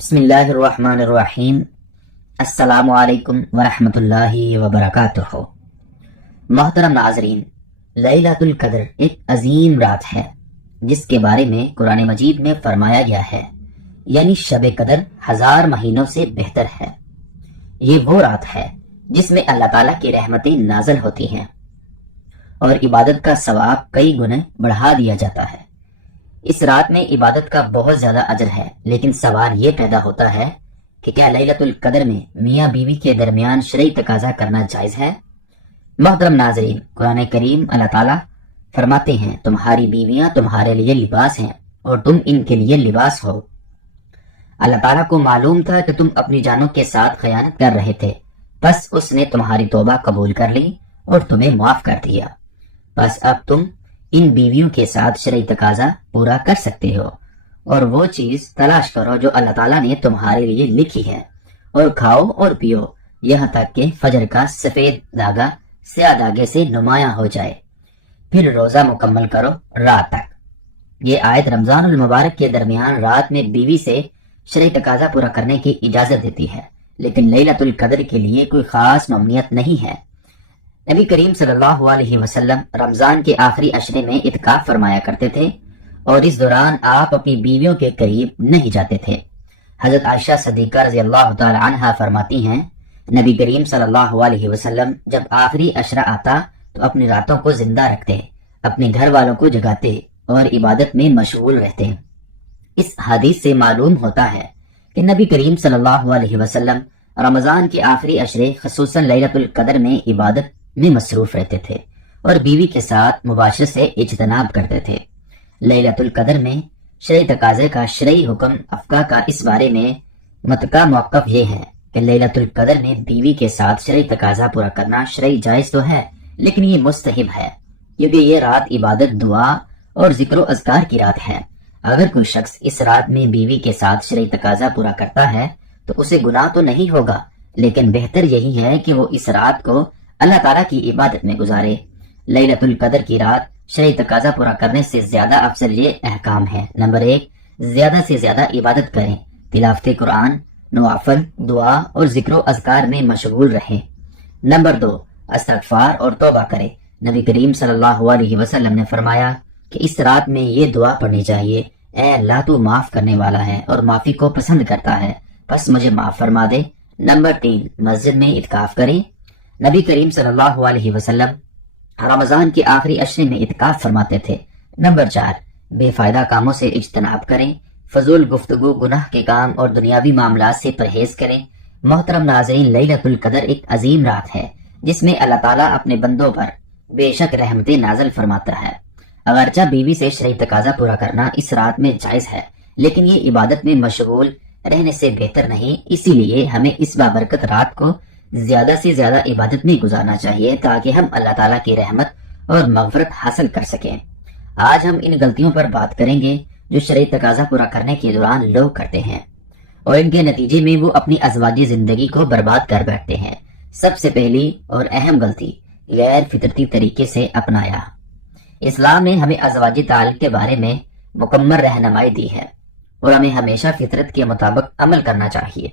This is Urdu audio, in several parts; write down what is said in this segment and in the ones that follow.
بسم اللہ الرحمن الرحیم۔ السلام علیکم ورحمۃ اللہ وبرکاتہ۔ محترم ناظرین، لیلۃ القدر ایک عظیم رات ہے جس کے بارے میں قرآن مجید میں فرمایا گیا ہے، یعنی شب قدر 1000 مہینوں سے بہتر ہے۔ یہ وہ رات ہے جس میں اللہ تعالیٰ کی رحمتیں نازل ہوتی ہیں اور عبادت کا ثواب کئی گنے بڑھا دیا جاتا ہے۔ اس رات میں عبادت کا بہت زیادہ اجر ہے، لیکن سوال یہ پیدا ہوتا ہے کہ کیا لیلۃ القدر میں میاں بیوی کے درمیان شرعی تقاضا کرنا جائز ہے؟ محترم ناظرین، قرآن کریم اللہ تعالیٰ فرماتے ہیں، تمہاری بیویاں تمہارے لیے لباس ہیں اور تم ان کے لیے لباس ہو۔ اللہ تعالیٰ کو معلوم تھا کہ تم اپنی جانوں کے ساتھ خیانت کر رہے تھے، بس اس نے تمہاری توبہ قبول کر لی اور تمہیں معاف کر دیا۔ بس اب تم ان بیویوں کے ساتھ شرعی تقاضا پورا کر سکتے ہو اور وہ چیز تلاش کرو جو اللہ تعالیٰ نے تمہارے لیے لکھی ہے، اور کھاؤ اور پیو یہاں تک کہ فجر کا سفید دھاگا سیاہ دھاگے سے نمایاں ہو جائے، پھر روزہ مکمل کرو رات تک۔ یہ آیت رمضان المبارک کے درمیان رات میں بیوی سے شرعی تقاضا پورا کرنے کی اجازت دیتی ہے، لیکن لیلۃ القدر کے لیے کوئی خاص ممنوعیت نہیں ہے۔ نبی کریم صلی اللہ علیہ وسلم رمضان کے آخری عشرے میں اعتکاف فرمایا کرتے تھے اور اس دوران آپ اپنی بیویوں کے قریب نہیں جاتے تھے۔ حضرت عائشہ صدیقہ رضی اللہ تعالی عنہا فرماتی ہیں، نبی کریم صلی اللہ علیہ وسلم جب آخری عشرہ آتا تو اپنی راتوں کو زندہ رکھتے، اپنے گھر والوں کو جگاتے اور عبادت میں مشغول رہتے۔ اس حدیث سے معلوم ہوتا ہے کہ نبی کریم صلی اللہ علیہ وسلم رمضان کے آخری عشرے خصوصاً لیلۃ القدر میں عبادت میں مصروف رہتے تھے اور بیوی کے ساتھ مباشرت سے اجتناب کرتے تھے۔ لیلۃ القدر میں شرعی تقاضے کا شرعی حکم افقہ کا اس بارے میں متقع موقف یہ ہے کہ لیلۃ القدر میں بیوی کے ساتھ شرعی تقاضا پورا کرنا شرعی جائز تو ہے، لیکن یہ مستحب ہے کیونکہ یہ رات عبادت، دعا اور ذکر و اذکار کی رات ہے۔ اگر کوئی شخص اس رات میں بیوی کے ساتھ شرعی تقاضا پورا کرتا ہے تو اسے گناہ تو نہیں ہوگا، لیکن بہتر یہی ہے کہ وہ اس رات کو اللہ تعالیٰ کی عبادت میں گزارے۔ لیلۃ القدر کی رات شرعی تقاضا پورا کرنے سے زیادہ افضل یہ احکام ہے۔ نمبر 1، زیادہ سے زیادہ عبادت کریں، تلاوت قرآن، نوافل، دعا اور ذکر و اذکار میں مشغول رہیں۔ نمبر 2، استغفار اور توبہ کریں۔ نبی کریم صلی اللہ علیہ وسلم نے فرمایا کہ اس رات میں یہ دعا پڑھنی چاہیے، اے اللہ تو معاف کرنے والا ہے اور معافی کو پسند کرتا ہے، بس مجھے معاف فرما دے۔ نمبر 3، مسجد میں اعتکاف کریں۔ نبی کریم صلی اللہ علیہ وسلم رمضان کے آخری عشرے میں اعتکاف فرماتے تھے۔ نمبر 4، بے فائدہ کاموں سے اجتناب کریں، فضول گفتگو، گناہ کے کام اور دنیاوی معاملات سے پرہیز کریں۔ محترم ناظرین، لیلۃ القدر ایک عظیم رات ہے جس میں اللہ تعالیٰ اپنے بندوں پر بے شک رحمتیں نازل فرماتا ہے۔ اگرچہ بیوی سے شرعی تقاضا پورا کرنا اس رات میں جائز ہے، لیکن یہ عبادت میں مشغول رہنے سے بہتر نہیں، اسی لیے ہمیں اس بابرکت رات کو زیادہ سے زیادہ عبادت میں گزارنا چاہیے تاکہ ہم اللہ تعالیٰ کی رحمت اور مغفرت حاصل کر سکیں۔ آج ہم ان غلطیوں پر بات کریں گے جو شرعی تقاضا پورا کرنے کے دوران لوگ کرتے ہیں اور ان کے نتیجے میں وہ اپنی ازواجی زندگی کو برباد کر بیٹھتے ہیں۔ سب سے پہلی اور اہم غلطی، غیر فطرتی طریقے سے اپنایا۔ اسلام نے ہمیں ازواجی تعلق کے بارے میں مکمل رہنمائی دی ہے اور ہمیں ہمیشہ فطرت کے مطابق عمل کرنا چاہیے،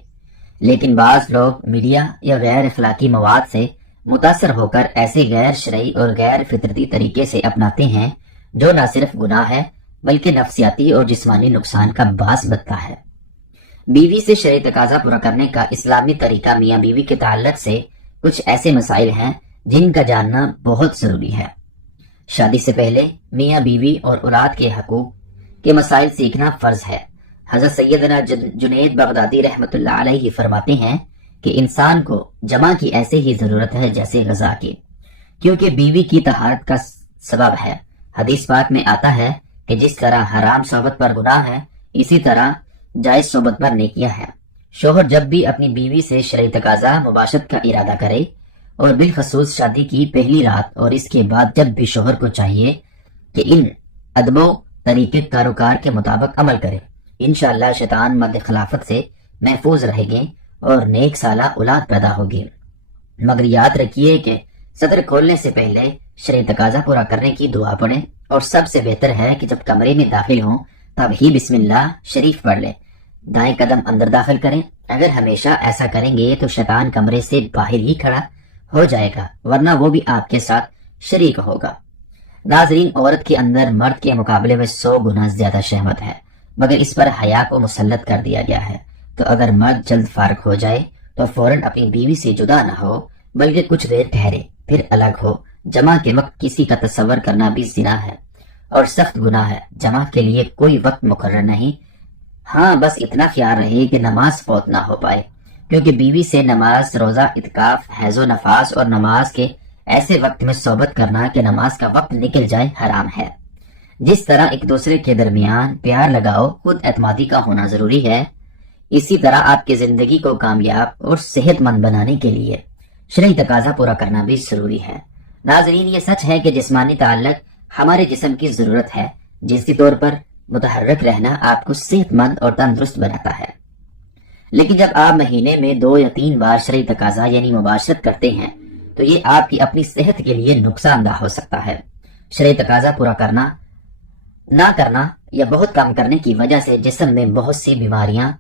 لیکن بعض لوگ میڈیا یا غیر اخلاقی مواد سے متاثر ہو کر ایسے غیر شرعی اور غیر فطرتی طریقے سے اپناتے ہیں جو نہ صرف گناہ ہے بلکہ نفسیاتی اور جسمانی نقصان کا باعث بنتا ہے۔ بیوی سے شرعی تقاضا پورا کرنے کا اسلامی طریقہ میاں بیوی کے تعلق سے کچھ ایسے مسائل ہیں جن کا جاننا بہت ضروری ہے۔ شادی سے پہلے میاں بیوی اور اولاد کے حقوق کے مسائل سیکھنا فرض ہے۔ حضرت سیدنا جنید بغدادی رحمۃ اللہ علیہ فرماتے ہیں کہ انسان کو جمع کی ایسے ہی ضرورت ہے جیسے غذا کی، کیونکہ بیوی کی طہارت کا سبب ہے۔ حدیث پاک میں آتا ہے کہ جس طرح حرام صحبت پر گناہ ہے، اسی طرح جائز صحبت پر نیکیاں ہیں۔ شوہر جب بھی اپنی بیوی سے شرعی تقاضا مباشرت کا ارادہ کرے اور بالخصوص شادی کی پہلی رات اور اس کے بعد جب بھی شوہر کو چاہیے کہ ان ادب و طریقے کاروکار کے مطابق عمل کرے، انشاءاللہ شیطان مد خلافت سے محفوظ رہے گے اور نیک سالہ اولاد پیدا ہوگی۔ مگر یاد رکھیے کہ صدر کھولنے سے پہلے شرعی تقاضا پورا کرنے کی دعا پڑھیں، اور سب سے بہتر ہے کہ جب کمرے میں داخل ہوں تب ہی بسم اللہ شریف پڑھ لیں دائیں قدم اندر داخل کریں۔ اگر ہمیشہ ایسا کریں گے تو شیطان کمرے سے باہر ہی کھڑا ہو جائے گا، ورنہ وہ بھی آپ کے ساتھ شریک ہوگا۔ ناظرین، عورت کے اندر مرد کے مقابلے میں 100 گنا زیادہ شہوت ہے، مگر اس پر حیا کو مسلط کر دیا گیا ہے۔ تو اگر مرد جلد فارغ ہو جائے تو فوراً اپنی بیوی سے جدا نہ ہو، بلکہ کچھ دیر ٹھہرے پھر الگ ہو۔ جمع کے وقت کسی کا تصور کرنا بھی زنا ہے اور سخت گناہ ہے۔ جمع کے لیے کوئی وقت مقرر نہیں، ہاں بس اتنا خیال رہے کہ نماز فوت نہ ہو پائے، کیونکہ بیوی سے نماز، روزہ، اعتکاف، حیض و نفاس اور نماز کے ایسے وقت میں صحبت کرنا کہ نماز کا وقت نکل جائے حرام ہے۔ جس طرح ایک دوسرے کے درمیان پیار لگاؤ خود اعتمادی کا ہونا ضروری ہے، اسی طرح آپ کی زندگی کو کامیاب اور صحت مند بنانے کے لیے شرعی تقاضا پورا کرنا بھی ضروری ہے۔ ناظرین، یہ سچ ہے کہ جسمانی تعلق ہمارے جسم کی ضرورت ہے، جنسی طور پر متحرک رہنا آپ کو صحت مند اور تندرست بناتا ہے، لیکن جب آپ مہینے میں 2 یا 3 بار شرعی تقاضا یعنی مباشرت کرتے ہیں تو یہ آپ کی اپنی صحت کے لیے نقصان دہ ہو سکتا ہے۔ شرعی تقاضا پورا کرنا نہ کرنا یا بہت کم کرنے کی وجہ سے جسم میں بہت سی بیماریاں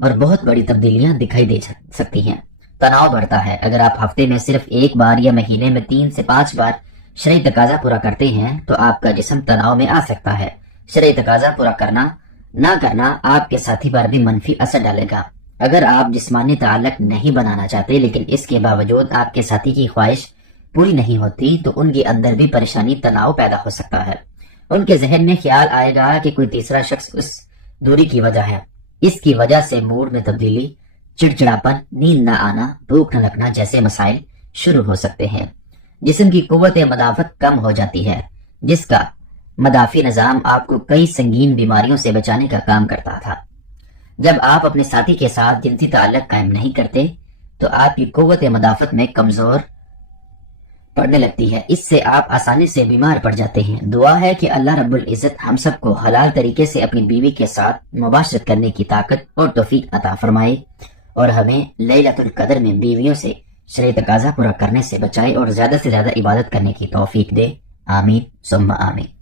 اور بہت بڑی تبدیلیاں دکھائی دے سکتی ہیں۔ تناؤ بڑھتا ہے۔ اگر آپ ہفتے میں صرف 1 بار یا مہینے میں 3 سے 5 بار شرعی تقاضا پورا کرتے ہیں تو آپ کا جسم تناؤ میں آ سکتا ہے۔ شرعی تقاضا پورا کرنا نہ کرنا آپ کے ساتھی پر بھی منفی اثر ڈالے گا۔ اگر آپ جسمانی تعلق نہیں بنانا چاہتے لیکن اس کے باوجود آپ کے ساتھی کی خواہش پوری نہیں ہوتی تو ان کے اندر بھی پریشانی، تناؤ پیدا ہو سکتا ہے۔ ان کے ذہن میں خیال آئے گا کہ کوئی تیسرا شخص اس دوری کی وجہ ہے۔ اس کی وجہ سے موڈ میں تبدیلی، چڑچڑاپن، نیند نہ آنا، بھوک نہ لگنا جیسے مسائل شروع ہو سکتے ہیں۔ جسم کی قوت مدافعت کم ہو جاتی ہے، جس کا مدافعی نظام آپ کو کئی سنگین بیماریوں سے بچانے کا کام کرتا تھا۔ جب آپ اپنے ساتھی کے ساتھ جنسی تعلق قائم نہیں کرتے تو آپ کی قوت مدافعت میں کمزور پڑنے لگتی ہے، اس سے آپ آسانی سے بیمار پڑ جاتے ہیں۔ دعا ہے کہ اللہ رب العزت ہم سب کو حلال طریقے سے اپنی بیوی کے ساتھ مباشرت کرنے کی طاقت اور توفیق عطا فرمائے اور ہمیں لیلۃ القدر میں بیویوں سے شرعی تقاضا پورا کرنے سے بچائے اور زیادہ سے زیادہ عبادت کرنے کی توفیق دے۔ آمین ثم آمین۔